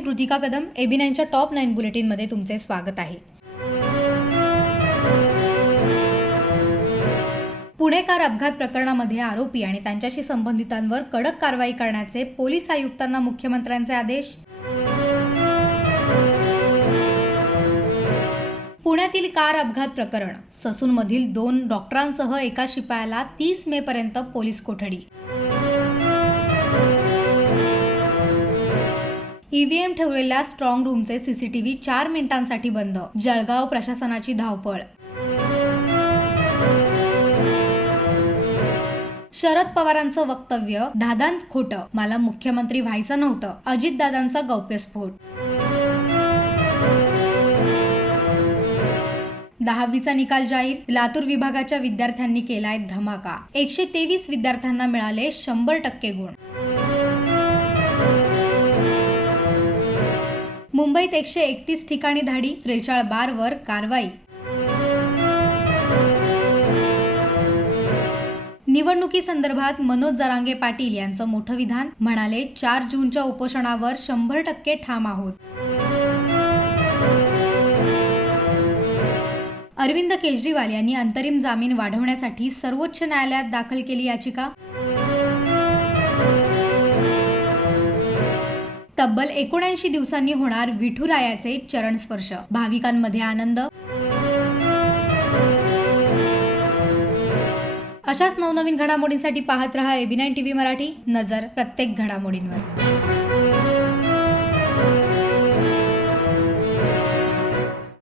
Kritika Kadam AB नाईनच्या top nine बुलेटिनमध्ये तुमचे स्वागत आहे. पुणे कार अपघात प्रकरणामध्ये आरोपी आणि त्यांच्याशी संबंधितांवर कडक कारवाई करण्याचे पोलीस आयुक्तांना मुख्यमंत्र्यांचे आदेश. पुण्यातील कार अपघात प्रकरण ससूनमधील दोन डॉक्टरांसह एका शिपायाला तीस मे पर्यंत पोलीस कोठडी. ईव्हीएम ठेवलेल्या स्ट्रॉंग रूमचे सीसीटीव्ही चार मिनिटांसाठी बंद. जळगाव प्रशासनाची धावपळ. शरद पवारांचं वक्तव्य दादांत खोटं. मला मुख्यमंत्री व्हायचं नव्हतं. अजितदादांचा गौप्यस्फोट. दहावीचा निकाल जाहीर. लातूर विभागाच्या विद्यार्थ्यांनी केलाय धमाका. एकशे तेवीस विद्यार्थ्यांना मिळाले शंभर टक्के गुण. मुंबईत एकशे एकतीस ठिकाणी धाडी त्रेचाळ बारवर कारवाई. निवडणुकीसंदर्भात मनोज जरांगे पाटील यांचं मोठं विधान म्हणाले चार जूनच्या उपोषणावर शंभर टक्के ठाम आहोत. अरविंद केजरीवाल यांनी अंतरिम जामीन वाढवण्यासाठी सर्वोच्च न्यायालयात दाखल केली याचिका. तब्बल एकोणऐंशी दिवसांनी होणार विठुरायाचे चरणस्पर्श भाविकांमध्ये आनंद. अशाच नवनवीन घडामोडींसाठी पाहत रहा एबी नाईन टीव्ही मराठी. नजर प्रत्येक घडामोडींवर.